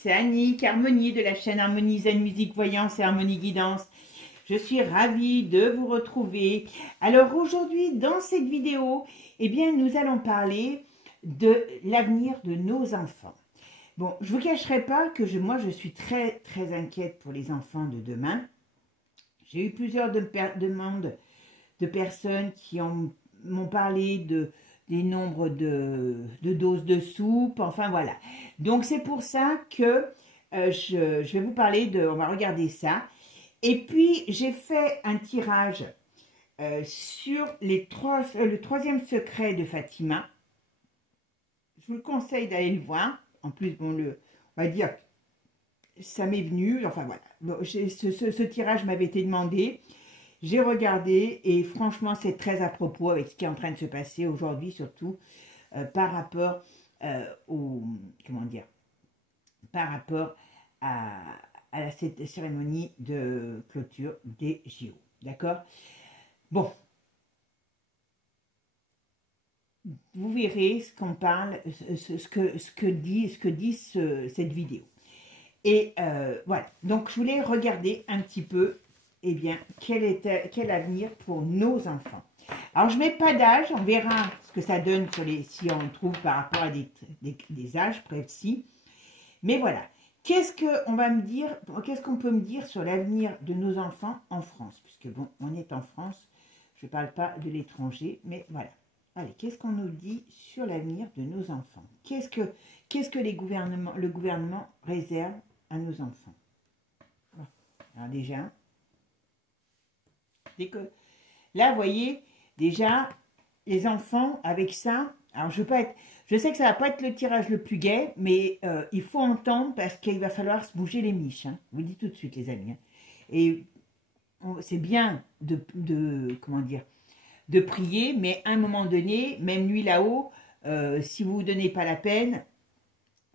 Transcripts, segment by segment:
c'est Annick Harmonie de la chaîne Harmonie Zen Musique Voyance et Harmonie Guidance. Je suis ravie de vous retrouver. Alors aujourd'hui, dans cette vidéo, eh bien, nous allons parler de l'avenir de nos enfants. Bon, je ne vous cacherai pas que moi, je suis très inquiète pour les enfants de demain. J'ai eu plusieurs demandes de personnes qui m'ont parlé des nombres de doses de soupe, enfin voilà. Donc c'est pour ça que je vais vous parler on va regarder ça. Et puis j'ai fait un tirage sur le troisième secret de Fatima. Je vous le conseille d'aller le voir. En plus, bon, on va dire, ça m'est venu, enfin voilà. Bon, ce tirage m'avait été demandé. J'ai regardé et franchement, c'est très à propos avec ce qui est en train de se passer aujourd'hui, surtout par rapport par rapport à cette cérémonie de clôture des JO. D'accord? Bon. Vous verrez ce qu'on parle, ce que dit cette vidéo. Et voilà. Donc, je voulais regarder un petit peu, eh bien, quel avenir pour nos enfants. Alors, je ne mets pas d'âge, on verra ce que ça donne si on trouve par rapport à des âges précis. Mais voilà. Qu'est-ce qu'on peut me dire sur l'avenir de nos enfants en France? Puisque bon, on est en France, je ne parle pas de l'étranger, mais voilà. Allez, qu'est-ce qu'on nous dit sur l'avenir de nos enfants? Qu'est-ce que le gouvernement réserve à nos enfants? Alors déjà, là, vous voyez, déjà, les enfants, avec ça, alors je sais que ça ne va pas être le tirage le plus gai, mais il faut entendre parce qu'il va falloir se bouger les miches. Hein. Je vous le dis tout de suite, les amis. Hein. Et c'est bien comment dire, de prier, mais à un moment donné, même lui là-haut, si vous ne vous donnez pas la peine,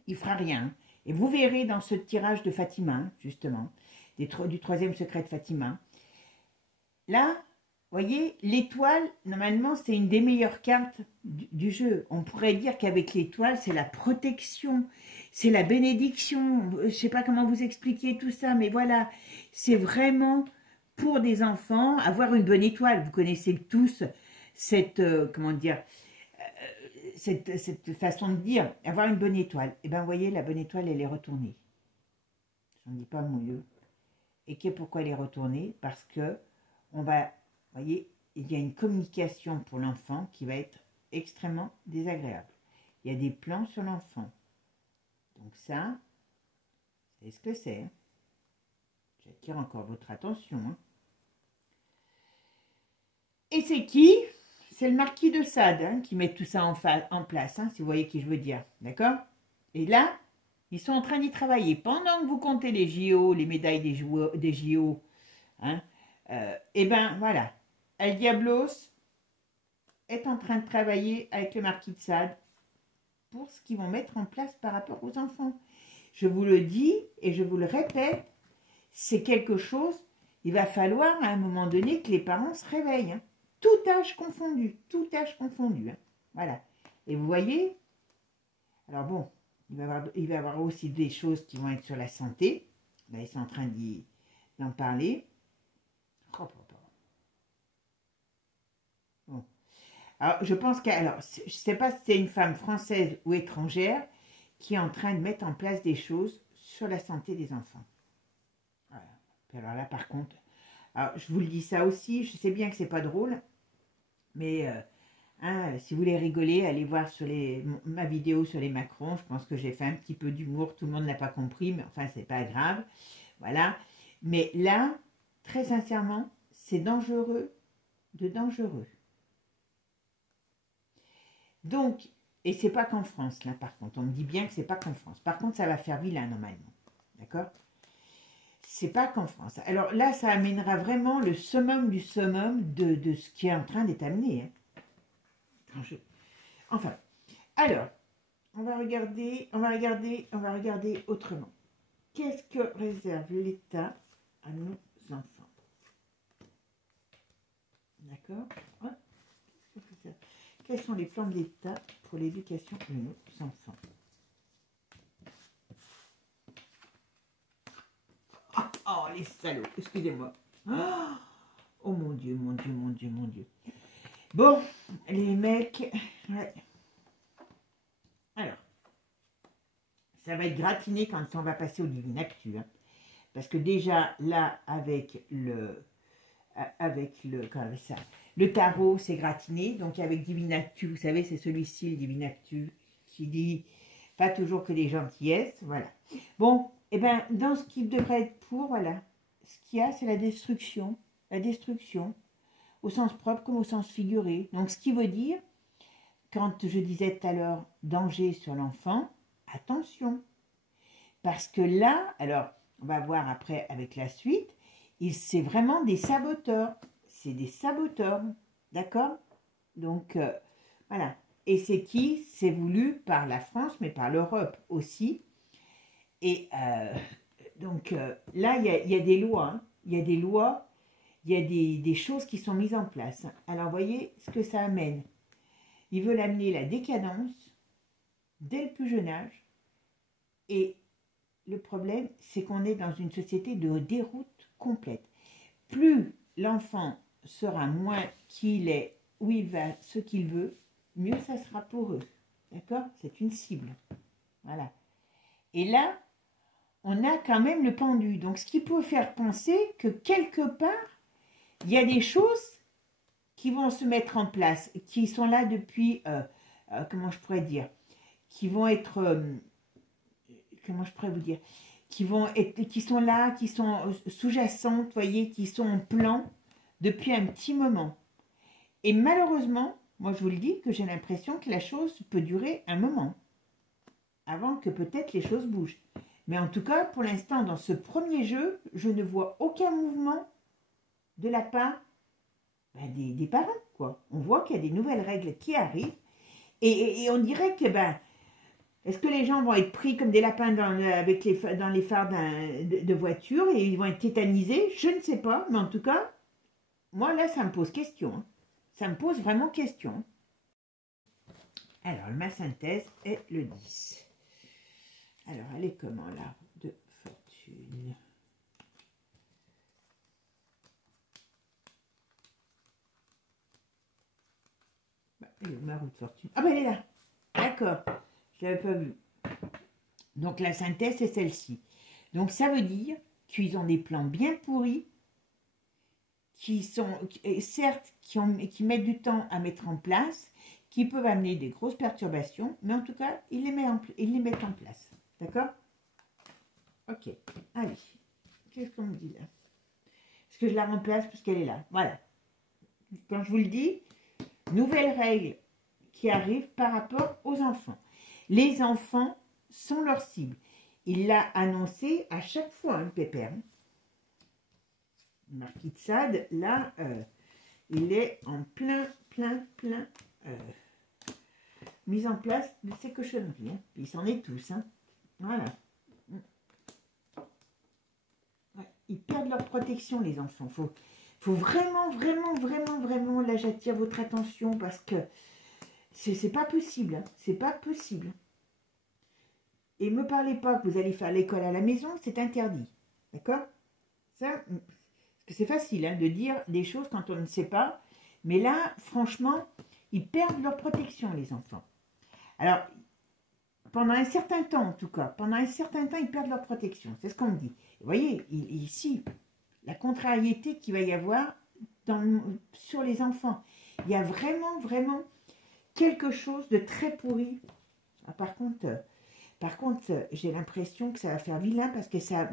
il ne fera rien. Et vous verrez dans ce tirage de Fatima, justement, du troisième secret de Fatima, là, vous voyez, l'étoile, normalement, c'est une des meilleures cartes du jeu. On pourrait dire qu'avec l'étoile, c'est la protection, c'est la bénédiction. Je ne sais pas comment vous expliquer tout ça, mais voilà, c'est vraiment pour des enfants, avoir une bonne étoile. Vous connaissez tous cette, comment dire, cette façon de dire, avoir une bonne étoile. Et bien, vous voyez, la bonne étoile, elle est retournée. Je n'en dis pas mieux. Et pourquoi elle est retournée? Parce que on va, vous voyez, il y a une communication pour l'enfant qui va être extrêmement désagréable. Il y a des plans sur l'enfant. Donc ça, c'est ce que c'est. Hein. J'attire encore votre attention. Hein. Et c'est qui? C'est le marquis de Sade hein, qui met tout ça en place, hein, si vous voyez qui je veux dire. D'accord? Et là, ils sont en train d'y travailler. Pendant que vous comptez les JO, les médailles des JO, hein, et ben voilà. El Diablos est en train de travailler avec le marquis de Sade pour ce qu'ils vont mettre en place par rapport aux enfants. Je vous le dis et je vous le répète, c'est quelque chose, il va falloir à un moment donné que les parents se réveillent. Hein. Tout âge confondu, tout âge confondu. Hein. Voilà. Et vous voyez, alors bon, il va y avoir aussi des choses qui vont être sur la santé. Là, ils sont en train d'en parler. Bon. Alors, je pense je ne sais pas si c'est une femme française ou étrangère qui est en train de mettre en place des choses sur la santé des enfants. Voilà. Puis alors là, par contre, alors, je vous le dis ça aussi, je sais bien que c'est pas drôle, mais hein, si vous voulez rigoler, allez voir ma vidéo sur les Macron. Je pense que j'ai fait un petit peu d'humour, tout le monde n'a pas compris, mais enfin, c'est pas grave. Voilà. Mais là, très sincèrement, c'est dangereux de dangereux. Donc, et c'est pas qu'en France, là, par contre. On me dit bien que c'est pas qu'en France. Par contre, ça va faire vilain, normalement. D'accord? C'est pas qu'en France. Alors là, ça amènera vraiment le summum du summum de ce qui est en train d'être amené. Hein. Enfin, alors, on va regarder autrement. Qu'est-ce que réserve l'État à nos enfants? D'accord? Ouais. Quels sont les plans de l'État pour l'éducation de nos enfants? les salauds, excusez-moi. Oh mon Dieu, mon Dieu, mon Dieu, mon Dieu. Bon, les mecs, ouais. Alors, ça va être gratiné quand on va passer au Divine Actu, hein. Parce que déjà, là, avec le comment ça, le tarot, c'est gratiné. Donc, avec Divine Actu, vous savez, c'est celui-ci, le Divine Actu, qui dit pas toujours que des gentillesses, voilà. Bon, et bien, dans ce qui devrait être pour, voilà, ce qu'il y a, c'est la destruction, au sens propre comme au sens figuré. Donc, ce qui veut dire, quand je disais tout à l'heure, danger sur l'enfant, attention. Parce que là, alors, on va voir après avec la suite, c'est vraiment des saboteurs. C'est des saboteurs, d'accord? Donc, voilà. Et c'est qui? C'est voulu par la France, mais par l'Europe aussi. Et donc, là, il y a des lois. Hein. Il y a des lois, il y a des choses qui sont mises en place. Alors, voyez ce que ça amène. Ils veulent amener la décadence dès le plus jeune âge. Et le problème, c'est qu'on est dans une société de déroute complète. Plus l'enfant sera moins qui il est, où il va, ce qu'il veut, mieux ça sera pour eux. D'accord? C'est une cible. Voilà. Et là, on a quand même le pendu. Donc, ce qui peut faire penser que quelque part, il y a des choses qui vont se mettre en place, qui sont là depuis, comment je pourrais dire, qui vont être, comment je pourrais vous dire, qui sont là, qui sont sous-jacentes, voyez, qui sont en plan depuis un petit moment. Et malheureusement, moi je vous le dis, que j'ai l'impression que la chose peut durer un moment, avant que peut-être les choses bougent. Mais en tout cas, pour l'instant, dans ce premier jeu, je ne vois aucun mouvement de la part des parents, quoi. On voit qu'il y a des nouvelles règles qui arrivent, et on dirait que, est-ce que les gens vont être pris comme des lapins dans les phares de voiture et ils vont être tétanisés? Je ne sais pas, mais en tout cas, moi là, ça me pose question. Hein. Ça me pose vraiment question. Alors, ma synthèse est le 10. Alors, elle est comment là? De fortune. Ma roue de fortune. Ah ben elle est là. D'accord. Je ne l'avais pas vue. Donc la synthèse, c'est celle-ci. Donc ça veut dire qu'ils ont des plans bien pourris, qui sont, certes, qui mettent du temps à mettre en place, qui peuvent amener des grosses perturbations, mais en tout cas, ils les mettent en place. D'accord? Ok. Allez. Qu'est-ce qu'on me dit là? Est-ce que je la remplace parce qu'elle est là? Voilà. Quand je vous le dis, nouvelle règle qui arrive par rapport aux enfants. Les enfants sont leur cible. Il l'a annoncé à chaque fois, hein, Pépère. Marquis de Sade, là, il est en plein mise en place de ces cochonneries. Hein. Il s'en est tous. Hein. Voilà. Ouais, ils perdent leur protection, les enfants. Faut vraiment, là, j'attire votre attention parce que c'est pas possible. Hein. C'est pas possible. Et ne me parlez pas que vous allez faire l'école à la maison, c'est interdit. D'accord? Ça, parce que c'est facile hein, de dire des choses quand on ne sait pas. Mais là, franchement, ils perdent leur protection, les enfants. Alors, pendant un certain temps, en tout cas, pendant un certain temps, ils perdent leur protection. C'est ce qu'on me dit. Vous voyez, ici, la contrariété qu'il va y avoir sur les enfants. Il y a vraiment quelque chose de très pourri. Ah, par contre, j'ai l'impression que ça va faire vilain parce que ça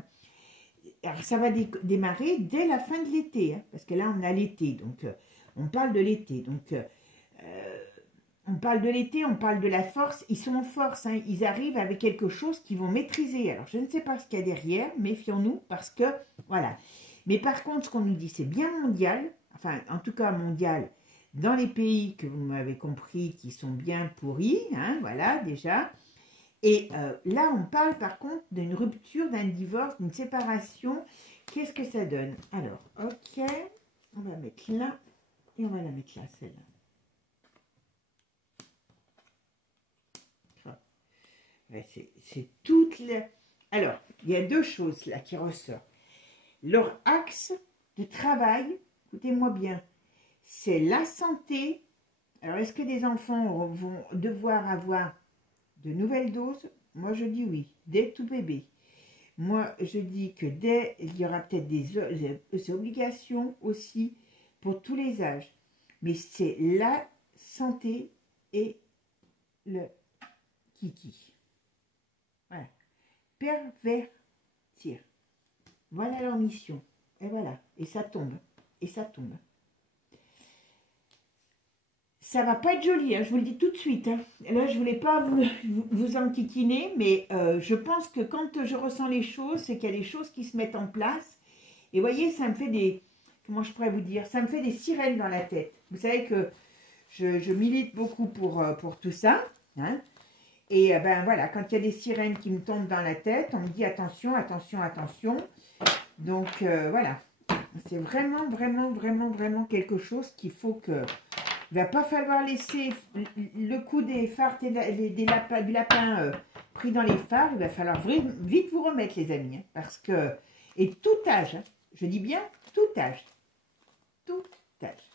va démarrer dès la fin de l'été. Hein, parce que là, on a l'été. Donc, on parle de l'été. Donc, on parle de l'été, on parle de la force. Ils sont en force. Hein, ils arrivent avec quelque chose qu'ils vont maîtriser. Alors, je ne sais pas ce qu'il y a derrière. Méfions-nous parce que, voilà. Mais par contre, ce qu'on nous dit, c'est bien mondial. Enfin, en tout cas, mondial. Dans les pays que vous m'avez compris qui sont bien pourris. Hein, voilà, déjà. Et là, on parle par contre d'une rupture, d'un divorce, d'une séparation. Qu'est-ce que ça donne? Alors, ok, on va mettre là et on va la mettre là, celle-là. Ouais, c'est toutes les... Alors, il y a deux choses là qui ressortent. Leur axe de travail, écoutez-moi bien, c'est la santé. Alors, est-ce que des enfants vont devoir avoir de nouvelles doses? Moi, je dis oui, dès tout bébé. Moi, je dis que il y aura peut-être des obligations aussi pour tous les âges. Mais c'est la santé et le kiki. Voilà. Pervertir. Voilà leur mission. Et voilà. Et ça tombe. Et ça tombe. Ça va pas être joli, hein, je vous le dis tout de suite. Hein. Là, je voulais pas vous enquiquiner, mais je pense que quand je ressens les choses, c'est qu'il y a des choses qui se mettent en place. Et vous voyez, ça me fait des... Comment je pourrais vous dire? Ça me fait des sirènes dans la tête. Vous savez que je milite beaucoup pour tout ça. Hein. Et ben voilà, quand il y a des sirènes qui me tombent dans la tête, on me dit attention, attention, attention. Donc voilà, c'est vraiment, vraiment, vraiment, vraiment quelque chose qu'il faut que... Il ne va pas falloir laisser le coup des phares du lapin pris dans les phares. Il va falloir vite vous remettre, les amis. Hein, parce que... Et tout âge, hein, je dis bien tout âge. Tout âge.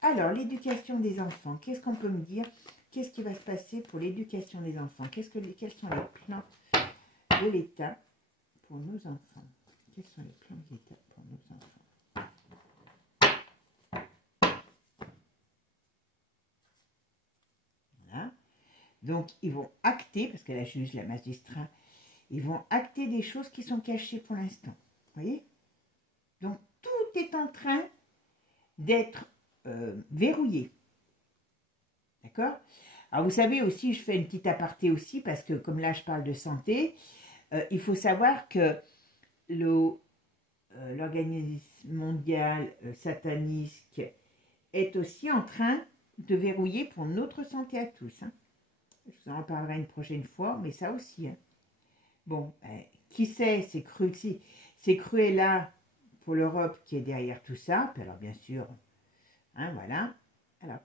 Alors, l'éducation des enfants. Qu'est-ce qu'on peut me dire? Qu'est-ce qui va se passer pour l'éducation des enfants? Quels sont les plans de l'État pour nos enfants? Quels sont les plans de l'État pour nos enfants? Voilà. Donc, ils vont acter, parce que la juge, la magistrat, ils vont acter des choses qui sont cachées pour l'instant. Vous voyez? Donc, tout est en train d'être verrouillé. D'accord? Alors, vous savez aussi, je fais une petite aparté aussi, parce que comme là, je parle de santé, il faut savoir que l'organisme mondial satanique est aussi en train de verrouiller pour notre santé à tous. Hein. Je vous en parlerai une prochaine fois, mais ça aussi. Hein. Bon, qui sait, c'est Cruella pour l'Europe qui est derrière tout ça. Puis alors, bien sûr, hein, voilà. Alors,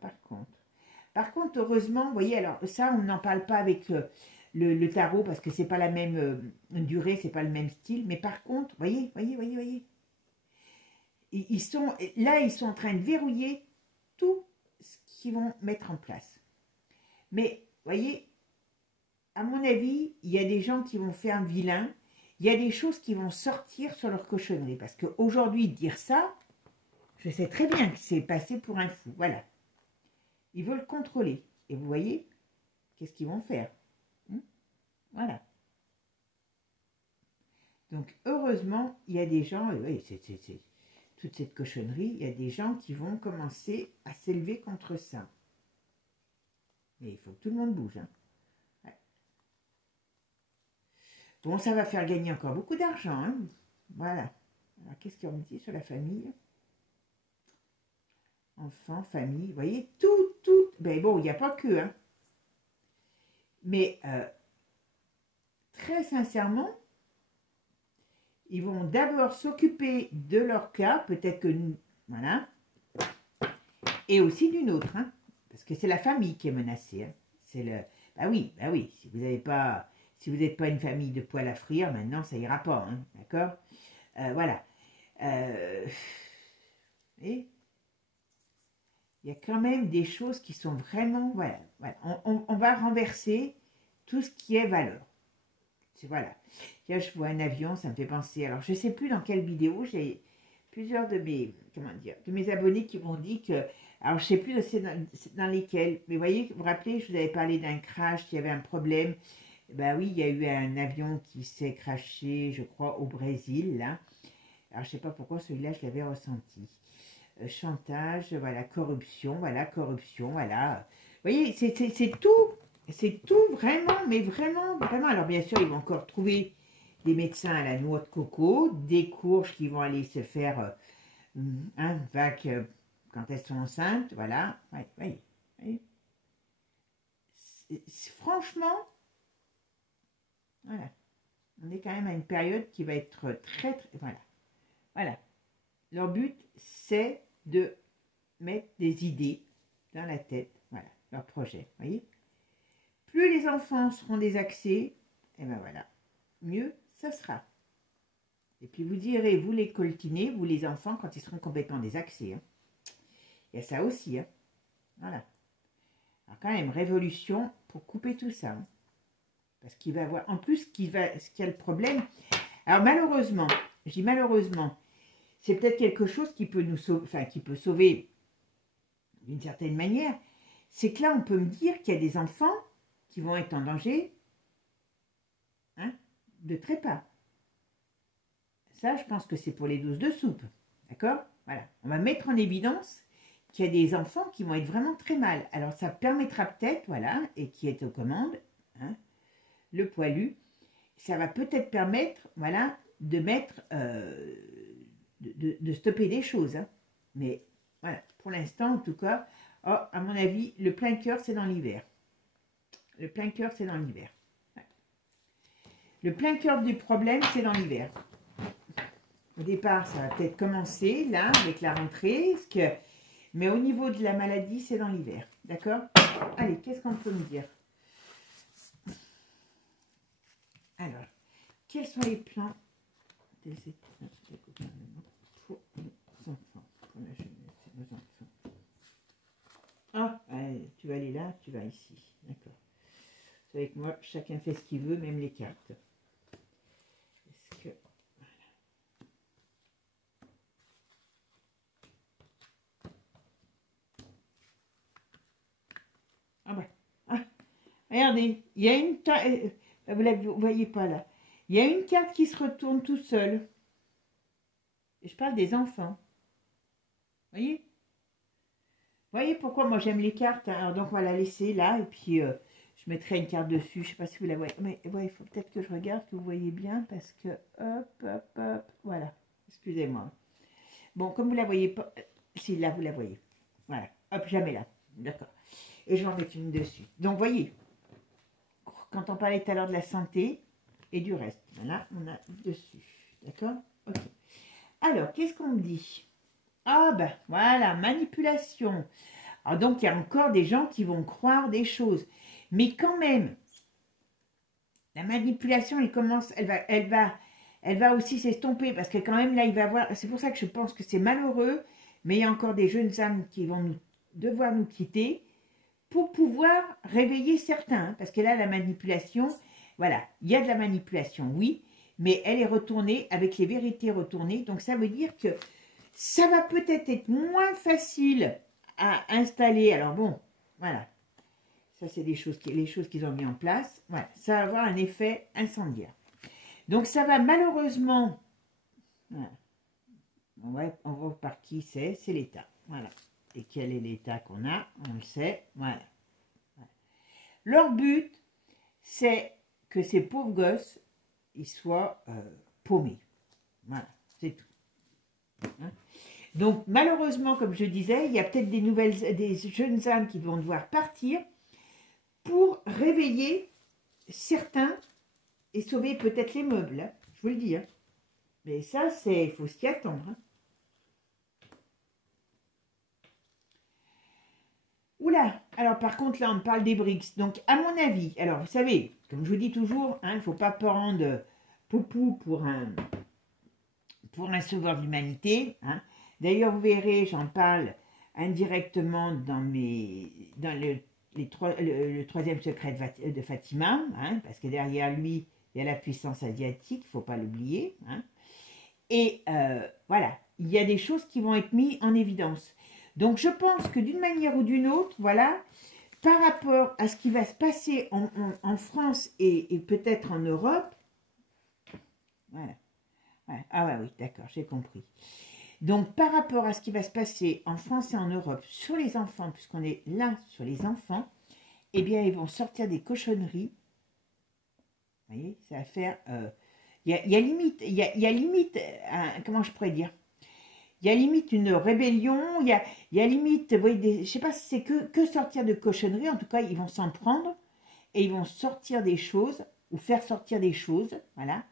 par contre, heureusement, vous voyez, alors ça, on n'en parle pas avec le tarot parce que c'est pas la même durée, c'est pas le même style. Mais par contre, voyez. Ils sont en train de verrouiller tout ce qu'ils vont mettre en place. Mais, voyez, à mon avis, il y a des gens qui vont faire vilain. Il y a des choses qui vont sortir sur leur cochonnerie. Parce qu'aujourd'hui, dire ça, je sais très bien que c'est passé pour un fou. Voilà. Ils veulent contrôler. Et vous voyez, qu'est-ce qu'ils vont faire? Voilà. Donc, heureusement, il y a des gens, et oui, c'est toute cette cochonnerie, il y a des gens qui vont commencer à s'élever contre ça. Mais il faut que tout le monde bouge. Hein. Ouais. Bon, ça va faire gagner encore beaucoup d'argent. Hein. Voilà. Alors, qu'est-ce qu'on me dit sur la famille? Enfants, famille, vous voyez, tout. Ben bon, il n'y a pas que, hein. Mais, très sincèrement, ils vont d'abord s'occuper de leur cas, peut-être que, voilà, et aussi d'une autre, hein, parce que c'est la famille qui est menacée. Hein. C'est le, bah oui, si vous n'êtes pas une famille de poils à frire, maintenant ça ira pas, hein, d'accord? Voilà. Et il y a quand même des choses qui sont vraiment, voilà. On va renverser tout ce qui est valeur. Voilà. Là, je vois un avion, ça me fait penser. Alors, je ne sais plus dans quelle vidéo, j'ai plusieurs de mes abonnés qui m'ont dit que. Alors, je ne sais plus dans lesquels. Mais vous voyez, vous vous rappelez, je vous avais parlé d'un crash, il y avait un problème. Ben oui, il y a eu un avion qui s'est crashé, je crois, au Brésil, là. Alors, je ne sais pas pourquoi celui-là, je l'avais ressenti. Chantage, voilà, corruption, voilà. Vous voyez, c'est tout. C'est tout vraiment, mais vraiment, vraiment. Alors bien sûr, ils vont encore trouver des médecins à la noix de coco, des courges qui vont aller se faire un vac quand elles sont enceintes, voilà. Oui. Franchement, voilà. On est quand même à une période qui va être très, voilà. Leur but, c'est de mettre des idées dans la tête, voilà, leur projet, voyez. Plus les enfants seront désaxés, et ben voilà, mieux ça sera. Et puis vous irez vous les coltiner, vous les enfants, quand ils seront complètement désaxés. Hein. Il y a ça aussi. Hein. Voilà. Alors quand même, révolution pour couper tout ça. Hein. Parce qu'il va avoir... En plus, ce qui a le problème... Alors malheureusement, je dis malheureusement, c'est peut-être quelque chose qui peut nous sauver, enfin qui peut sauver d'une certaine manière. C'est que là, on peut me dire qu'il y a des enfants qui vont être en danger, hein, de trépas. Ça, je pense que c'est pour les doses de soupe. D'accord? Voilà. On va mettre en évidence qu'il y a des enfants qui vont être vraiment très mal. Alors, ça permettra peut-être, voilà, et qui est aux commandes, hein, le poilu, ça va peut-être permettre, voilà, de mettre, de stopper des choses. Hein. Mais, voilà, pour l'instant, en tout cas, oh, à mon avis, le plein cœur, c'est dans l'hiver. Le plein cœur, c'est dans l'hiver. Ouais. Le plein cœur du problème, c'est dans l'hiver. Au départ, ça va peut-être commencer, là, avec la rentrée, mais au niveau de la maladie, c'est dans l'hiver. D'accord? Allez, qu'est-ce qu'on peut me dire? Alors, quels sont les plans des étudiants pour nos enfants, pour la jeunesse et nos enfants? Ah, allez, tu vas aller là, tu vas ici. D'accord. C'est avec moi, chacun fait ce qu'il veut, même les cartes. Est-ce que... Ah ouais. Ah, regardez, il y a une carte, vous ne voyez pas là. Il y a une carte qui se retourne tout seul. Et je parle des enfants. Voyez? Voyez pourquoi moi j'aime les cartes. Alors donc on va la laisser là et puis je mettrai une carte dessus. Je ne sais pas si vous la voyez. Mais ouais, il faut peut-être que je regarde, que vous voyez bien parce que hop, hop, hop. Voilà. Excusez-moi. Bon, comme vous la voyez pas, si là vous la voyez. Voilà. Hop, jamais là. D'accord. Et je vais en mettre une dessus. Donc, voyez, quand on parlait tout à l'heure de la santé et du reste, voilà, on a dessus. D'accord? Ok. Alors, qu'est-ce qu'on me dit? Ah, ben, voilà, manipulation. Alors, donc, il y a encore des gens qui vont croire des choses. Mais quand même, la manipulation, elle va aussi s'estomper. Parce que quand même, là, il va y avoir... C'est pour ça que je pense que c'est malheureux. Mais il y a encore des jeunes âmes qui vont devoir nous quitter pour pouvoir réveiller certains. Parce que là, la manipulation, voilà, il y a de la manipulation, oui, mais elle est retournée avec les vérités retournées. Donc, ça veut dire que ça va peut-être être moins facile à installer. Alors bon, voilà, ça c'est les choses qu'ils ont mis en place. Voilà, ça va avoir un effet incendiaire. Donc, ça va malheureusement... Voilà. On voit par qui c'est l'État. Voilà. Et quel est l'État qu'on a? On le sait. Voilà. Leur but, c'est que ces pauvres gosses, ils soient paumés. Voilà, c'est tout. Hein? Donc, malheureusement, comme je disais, il y a peut-être des jeunes âmes qui vont devoir partir pour réveiller certains et sauver peut-être les meubles. Hein, je vous le dis. Hein. Mais ça, il faut s'y attendre. Hein. Oula, alors par contre là on parle des BRICS, donc à mon avis, alors vous savez, comme je vous dis toujours, il ne faut pas prendre Poupou pour un sauveur de l'humanité. Hein. D'ailleurs vous verrez, j'en parle indirectement dans le troisième secret de Fatima, hein, parce que derrière lui il y a la puissance asiatique, il ne faut pas l'oublier. Hein. Et voilà, il y a des choses qui vont être mises en évidence. Donc, je pense que d'une manière ou d'une autre, voilà, par rapport à ce qui va se passer en France et peut-être en Europe, voilà. Ouais. Ah ouais, oui, d'accord, j'ai compris. Donc, par rapport à ce qui va se passer en France et en Europe sur les enfants, puisqu'on est là sur les enfants, eh bien, ils vont sortir des cochonneries. Vous voyez, ça va faire... Il y a limite, comment je pourrais dire? Il y a limite une rébellion, il y a limite, vous voyez, je ne sais pas si c'est que sortir de cochonneries, en tout cas, ils vont s'en prendre et ils vont sortir des choses, ou faire sortir des choses, voilà,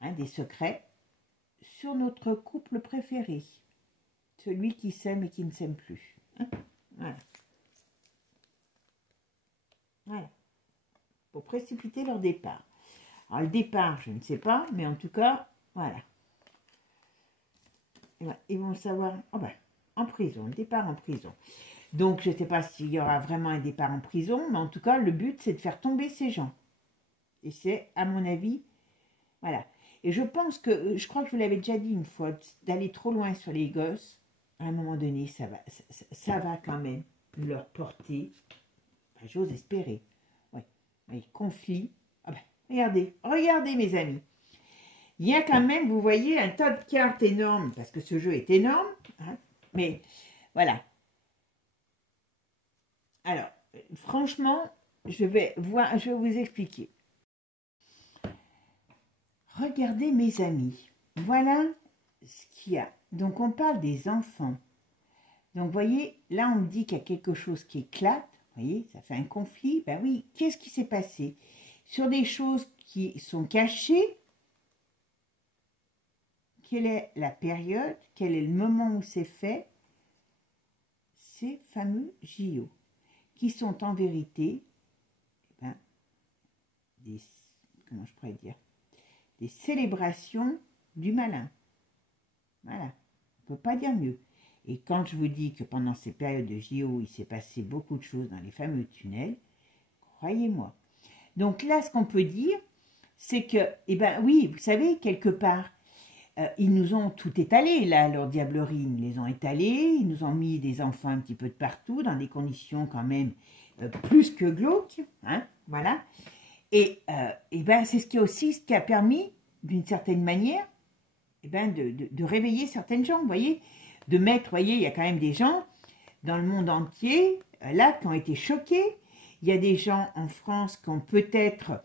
hein, des secrets, sur notre couple préféré, celui qui s'aime et qui ne s'aime plus. Hein, voilà. Voilà. Pour précipiter leur départ. Alors, le départ, je ne sais pas, mais en tout cas, voilà. ils vont savoir, oh ben, en prison, départ en prison. Donc, je ne sais pas s'il y aura vraiment un départ en prison, mais en tout cas, le but, c'est de faire tomber ces gens. Et c'est, à mon avis, voilà. Et je pense que, je crois que je vous l'avais déjà dit une fois, d'aller trop loin sur les gosses, à un moment donné, ça va quand même leur porter, ben, j'ose espérer, ouais, les conflits. Ah ben, regardez mes amis. Il y a quand même, vous voyez, un tas de cartes énormes, parce que ce jeu est énorme, hein, mais voilà. Alors, franchement, je vais vous expliquer. Regardez mes amis, voilà ce qu'il y a. Donc, on parle des enfants. Donc, vous voyez, là, on me dit qu'il y a quelque chose qui éclate. Vous voyez, ça fait un conflit. Ben oui, qu'est-ce qui s'est passé? Sur des choses qui sont cachées, quelle est la période? Quel est le moment où c'est fait? Ces fameux JO, qui sont en vérité comment je pourrais dire, des célébrations du malin. Voilà, on ne peut pas dire mieux. Et quand je vous dis que pendant ces périodes de JO, il s'est passé beaucoup de choses dans les fameux tunnels, croyez-moi. Donc là, ce qu'on peut dire, c'est que, eh ben oui, vous savez, quelque part, ils nous ont tout étalé, là, leur diablerie, ils les ont étalés, ils nous ont mis des enfants un petit peu de partout, dans des conditions quand même plus que glauques, hein, voilà. Et ben, c'est ce qui a permis, d'une certaine manière, eh ben, de réveiller certaines gens, vous voyez, de mettre, vous voyez, il y a quand même des gens dans le monde entier, là, qui ont été choqués. Il y a des gens en France qui ont peut-être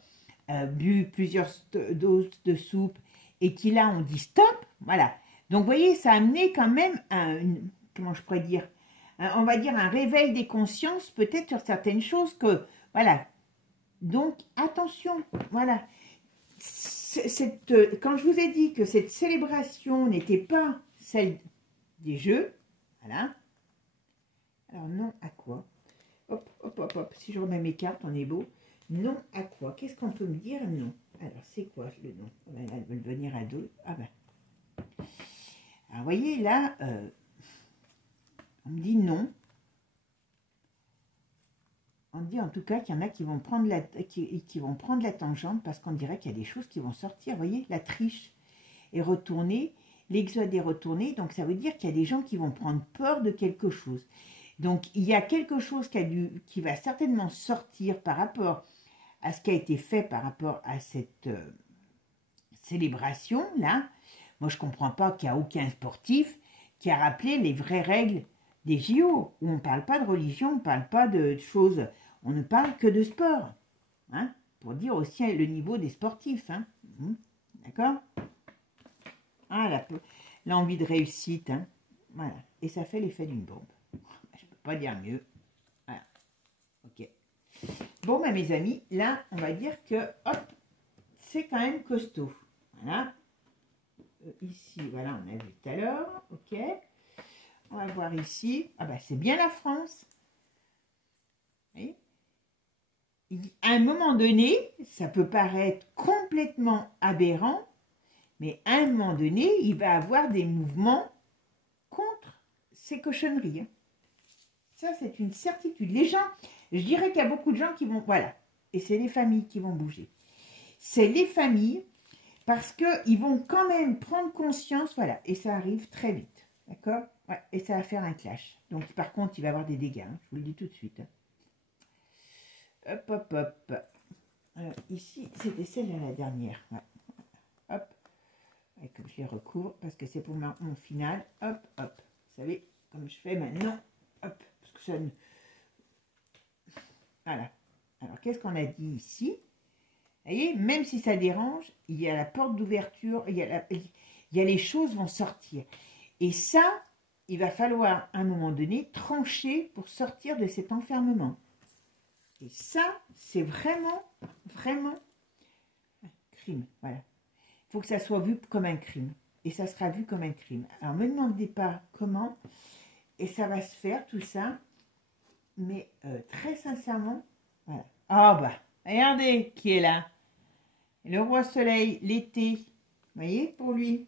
bu plusieurs doses de soupe et qui, là, ont dit stop, voilà. Donc, vous voyez, ça a amené quand même comment je pourrais dire, on va dire un réveil des consciences, peut-être sur certaines choses que, voilà. Donc, attention, voilà. Quand je vous ai dit que cette célébration n'était pas celle des jeux, voilà. Alors, non à quoi? Hop, hop, hop, hop. Si je remets mes cartes, on est beau. Non à quoi? Qu'est-ce qu'on peut me dire? Non. Alors, c'est quoi le nom? Elle va venir à deux. Ah ben. Alors, vous voyez, là, on me dit non. On dit en tout cas qu'il y en a qui vont prendre la tangente parce qu'on dirait qu'il y a des choses qui vont sortir. Vous voyez, la triche est retournée, l'exode est retourné, donc ça veut dire qu'il y a des gens qui vont prendre peur de quelque chose. Donc il y a quelque chose qui va certainement sortir par rapport à ce qui a été fait par rapport à cette célébration-là. Moi je ne comprends pas qu'il n'y a aucun sportif qui a rappelé les vraies règles des JO, où on ne parle pas de religion, on ne parle pas de choses... On ne parle que de sport, hein, pour dire aussi le niveau des sportifs. Hein, d'accord? Ah, l'envie de réussite. Hein, voilà. Et ça fait l'effet d'une bombe. Je ne peux pas dire mieux. Voilà. Ok. Bon, bah, mes amis, là, on va dire que, hop, c'est quand même costaud. Voilà. Ici, voilà, on a vu tout à l'heure. Ok. On va voir ici. Ah, bah, c'est bien la France. Vous voyez? À un moment donné, ça peut paraître complètement aberrant, mais à un moment donné, il va avoir des mouvements contre ces cochonneries. Ça, c'est une certitude. Les gens, je dirais qu'il y a beaucoup de gens qui vont... Voilà. Et c'est les familles qui vont bouger. C'est les familles parce qu'ils vont quand même prendre conscience. Voilà. Et ça arrive très vite. D'accord? Ouais. Et ça va faire un clash. Donc, par contre, il va y avoir des dégâts. Hein, je vous le dis tout de suite. Hop, hop, hop. Alors, ici, c'était celle de la dernière. Ouais. Hop. Et comme je les recouvre, parce que c'est pour mon final. Hop, hop. Vous savez, comme je fais maintenant. Hop. Parce que ça... Voilà. Alors, qu'est-ce qu'on a dit ici? Vous voyez, même si ça dérange, il y a la porte d'ouverture, il y a les choses vont sortir. Et ça, il va falloir, à un moment donné, trancher pour sortir de cet enfermement. Et ça, c'est vraiment, vraiment un crime. Voilà. Il faut que ça soit vu comme un crime. Et ça sera vu comme un crime. Alors, ne me demandez pas comment. Et ça va se faire, tout ça. Mais très sincèrement, voilà. Ah bah, regardez qui est là. Le roi soleil, l'été. Vous voyez, pour lui.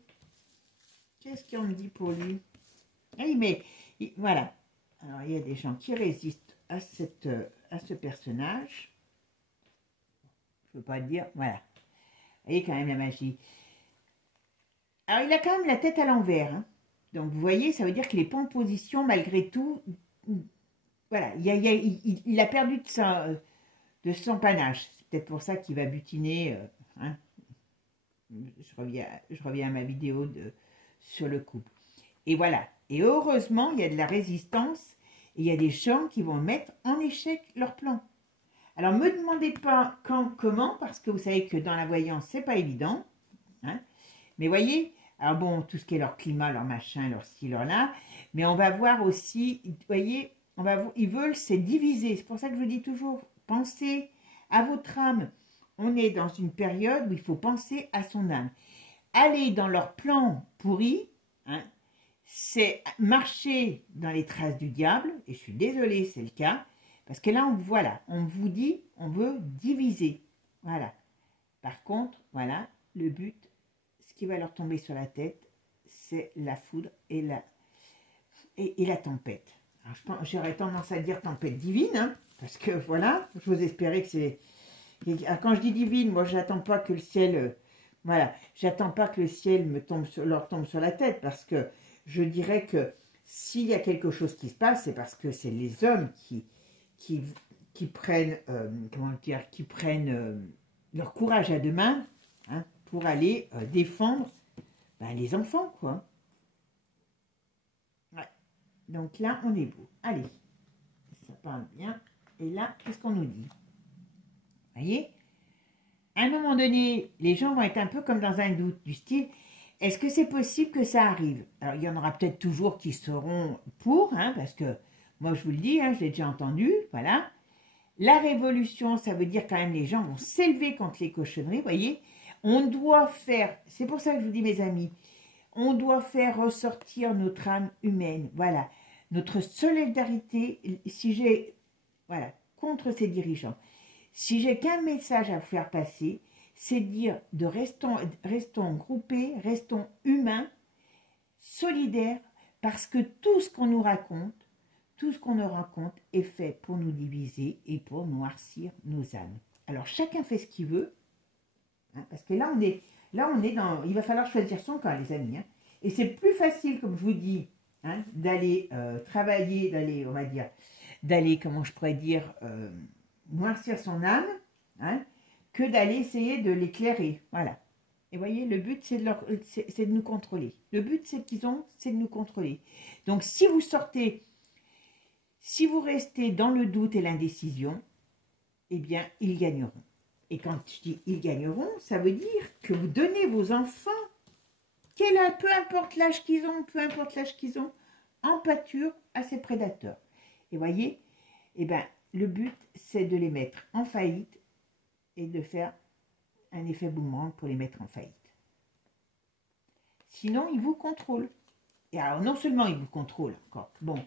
Qu'est-ce qu'on me dit pour lui? Oui, mais voilà. Alors, il y a des gens qui résistent à ce personnage. Je ne peux pas dire, voilà. Vous voyez quand même la magie. Alors, il a quand même la tête à l'envers. Hein. Donc, vous voyez, ça veut dire qu'il n'est pas en position malgré tout. Voilà, il a perdu de son panache. C'est peut-être pour ça qu'il va butiner. Hein. Je reviens à ma vidéo sur le couple. Et voilà. Et heureusement, il y a de la résistance. Et il y a des gens qui vont mettre en échec leur plan. Alors, ne me demandez pas quand, comment, parce que vous savez que dans la voyance, c'est pas évident. Hein. Mais voyez, alors bon, tout ce qui est leur climat, leur machin, leur ci, leur là. Mais on va voir aussi, vous voyez, ils veulent se diviser. C'est pour ça que je vous dis toujours, pensez à votre âme. On est dans une période où il faut penser à son âme. Aller dans leur plan pourri, hein, c'est marcher dans les traces du diable. Et je suis désolée, c'est le cas. Parce que là, voilà, on vous dit, on veut diviser. Voilà. Par contre, voilà, le but, ce qui va leur tomber sur la tête, c'est la foudre et la tempête. J'aurais tendance à dire tempête divine, hein, parce que voilà, je vous espérais que c'est... Quand je dis divine, moi, j'attends pas que le ciel... voilà, j'attends pas que le ciel leur tombe sur la tête, parce que je dirais que s'il y a quelque chose qui se passe, c'est parce que c'est les hommes qui prennent, comment dire, qui prennent leur courage à deux mains, hein, pour aller défendre les enfants, quoi. Ouais. Donc là, on est beau. Allez, ça parle bien. Et là, qu'est-ce qu'on nous dit? Vous voyez? À un moment donné, les gens vont être un peu comme dans un doute, du style, est-ce que c'est possible que ça arrive? Alors, il y en aura peut-être toujours qui seront pour, hein, parce que moi, je vous le dis, hein, je l'ai déjà entendu, voilà. La révolution, ça veut dire quand même les gens vont s'élever contre les cochonneries, vous voyez. On doit faire, c'est pour ça que je vous dis mes amis, on doit faire ressortir notre âme humaine, voilà. Notre solidarité, si j'ai, voilà, contre ces dirigeants. Si j'ai qu'un message à vous faire passer, c'est dire de restons groupés, restons humains, solidaires, parce que tout ce qu'on nous raconte, tout ce qu'on nous raconte est fait pour nous diviser et pour noircir nos âmes. Alors chacun fait ce qu'il veut, hein, parce que là on est dans, il va falloir choisir son camp, les amis. Hein, et c'est plus facile, comme je vous dis, hein, d'aller travailler, d'aller, on va dire, d'aller, comment je pourrais dire, noircir son âme, hein, que d'aller essayer de l'éclairer. Voilà. Et voyez, le but, c'est de nous contrôler. Le but, c'est de nous contrôler. Donc, si vous sortez, si vous restez dans le doute et l'indécision, eh bien, ils gagneront. Et quand je dis ils gagneront, ça veut dire que vous donnez vos enfants, peu importe l'âge qu'ils ont, en pâture à ces prédateurs. Et voyez, eh bien, le but, c'est de les mettre en faillite et de faire un effet boomerang pour les mettre en faillite. Sinon, ils vous contrôlent. Et alors, non seulement ils vous contrôlent, encore, bon,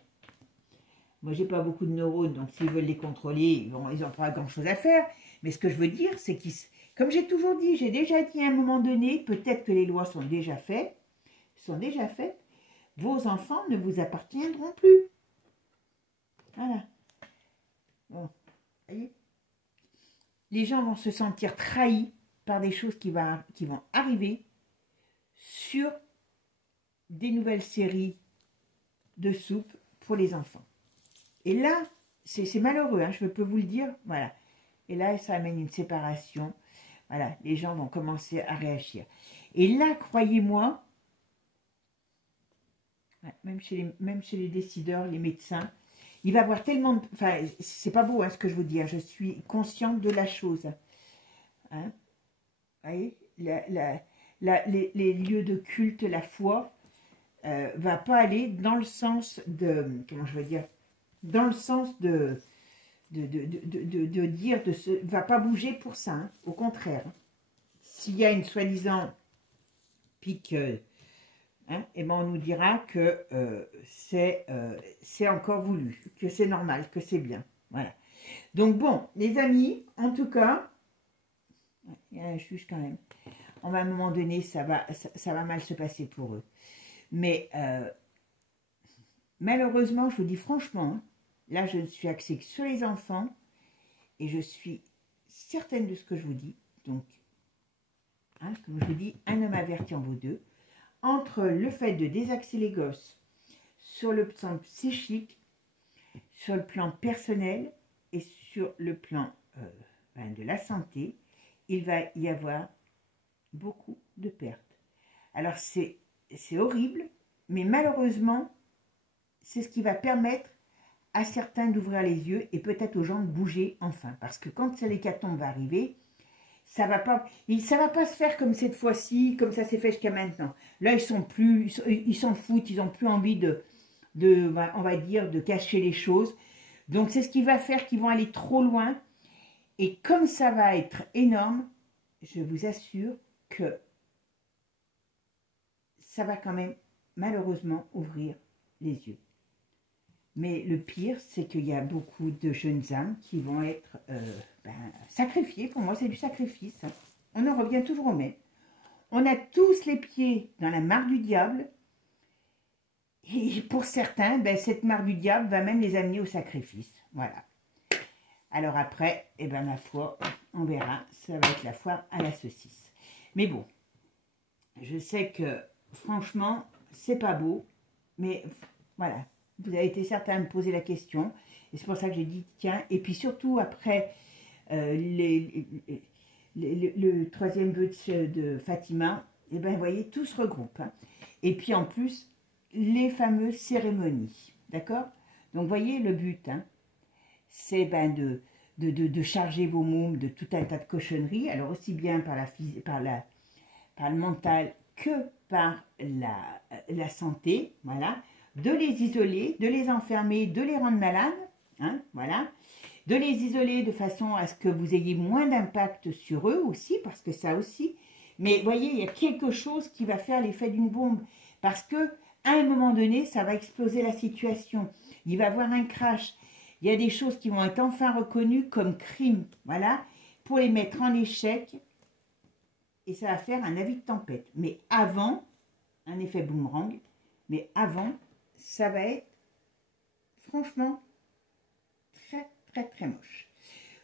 moi, j'ai pas beaucoup de neurones, donc s'ils veulent les contrôler, ils n'ont pas grand-chose à faire. Mais ce que je veux dire, c'est qu'ils, comme j'ai toujours dit, j'ai déjà dit à un moment donné, peut-être que les lois sont déjà faites, vos enfants ne vous appartiendront plus. Voilà. Bon, voyez, les gens vont se sentir trahis par des choses qui vont arriver sur des nouvelles séries de soupe pour les enfants. Et là, c'est malheureux, hein, je peux vous le dire, voilà. Et là, ça amène une séparation. Voilà, les gens vont commencer à réagir. Et là, croyez-moi, même chez les décideurs, les médecins, il va y avoir tellement de... Enfin, c'est pas beau, hein, ce que je vous dis, hein, je suis consciente de la chose. Hein, vous voyez, les lieux de culte, la foi, va pas aller dans le sens de... Comment je veux dire? Dans le sens de dire, va pas bouger pour ça, hein, au contraire. Hein. S'il y a une soi-disant pique, hein, et ben on nous dira que c'est encore voulu, que c'est normal, que c'est bien. Voilà. Donc bon, les amis, en tout cas, il y a un juge quand même. À un moment donné, ça va mal se passer pour eux. Mais malheureusement, je vous dis franchement, hein, là je ne suis axée que sur les enfants et je suis certaine de ce que je vous dis. Donc, hein, comme je vous dis, un homme averti en vaut deux. Entre le fait de désaxer les gosses sur le plan psychique, sur le plan personnel et sur le plan de la santé, il va y avoir beaucoup de pertes. Alors c'est horrible, mais malheureusement, c'est ce qui va permettre à certains d'ouvrir les yeux et peut-être aux gens de bouger enfin. Parce que quand l'hécatombe va arriver, ça va pas se faire comme cette fois-ci, comme ça s'est fait jusqu'à maintenant. Là, ils s'en foutent, ils n'ont plus envie on va dire, de cacher les choses. Donc, c'est ce qui va faire qu'ils vont aller trop loin. Et comme ça va être énorme, je vous assure que ça va quand même, malheureusement, ouvrir les yeux. Mais le pire, c'est qu'il y a beaucoup de jeunes âmes qui vont être sacrifiées. Pour moi, c'est du sacrifice. Hein. On en revient toujours au même. On a tous les pieds dans la mare du diable. Et pour certains, cette mare du diable va même les amener au sacrifice. Voilà. Alors après, ma foi, on verra. Ça va être la foire à la saucisse. Mais bon, je sais que, franchement, c'est pas beau. Mais voilà. Vous avez été certains à me poser la question. Et c'est pour ça que j'ai dit, tiens. Et puis surtout, après le troisième vœu de Fatima, vous voyez, tout se regroupe. Hein. Et puis en plus, les fameuses cérémonies. D'accord? Donc, vous voyez, le but, hein, c'est de charger vos mômes de tout un tas de cochonneries. Alors, aussi bien par le mental que par la santé. Voilà. De les isoler, de les enfermer, de les rendre malades, hein, voilà, de les isoler de façon à ce que vous ayez moins d'impact sur eux aussi, parce que ça aussi, mais vous voyez, il y a quelque chose qui va faire l'effet d'une bombe, parce que à un moment donné, ça va exploser la situation, il va y avoir un crash, il y a des choses qui vont être enfin reconnues comme crimes, voilà, pour les mettre en échec, et ça va faire un avis de tempête, mais avant, un effet boomerang, mais avant, ça va être franchement très très très moche.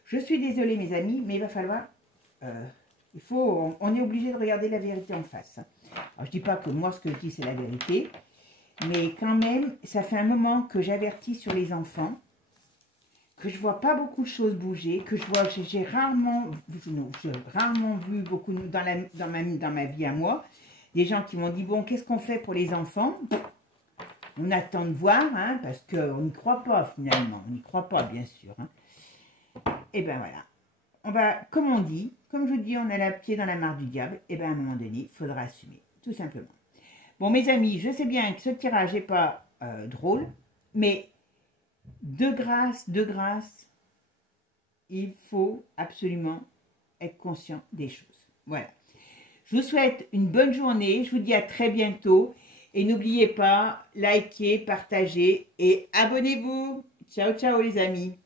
Je suis désolée mes amis, mais il va falloir, on est obligé de regarder la vérité en face. Alors je dis pas que moi ce que je dis c'est la vérité, mais quand même, ça fait un moment que j'avertis sur les enfants, que je vois pas beaucoup de choses bouger, que j'ai rarement vu beaucoup dans ma vie à moi, des gens qui m'ont dit bon qu'est-ce qu'on fait pour les enfants? On attend de voir, hein, parce qu'on n'y croit pas finalement. On n'y croit pas, bien sûr. Hein. Et ben voilà. On va, comme on dit, comme je vous dis, on a le pied dans la mare du diable. Et ben à un moment donné, il faudra assumer, tout simplement. Bon, mes amis, je sais bien que ce tirage n'est pas drôle, mais de grâce, il faut absolument être conscient des choses. Voilà. Je vous souhaite une bonne journée. Je vous dis à très bientôt. Et n'oubliez pas, likez, partagez et abonnez-vous. Ciao, ciao les amis.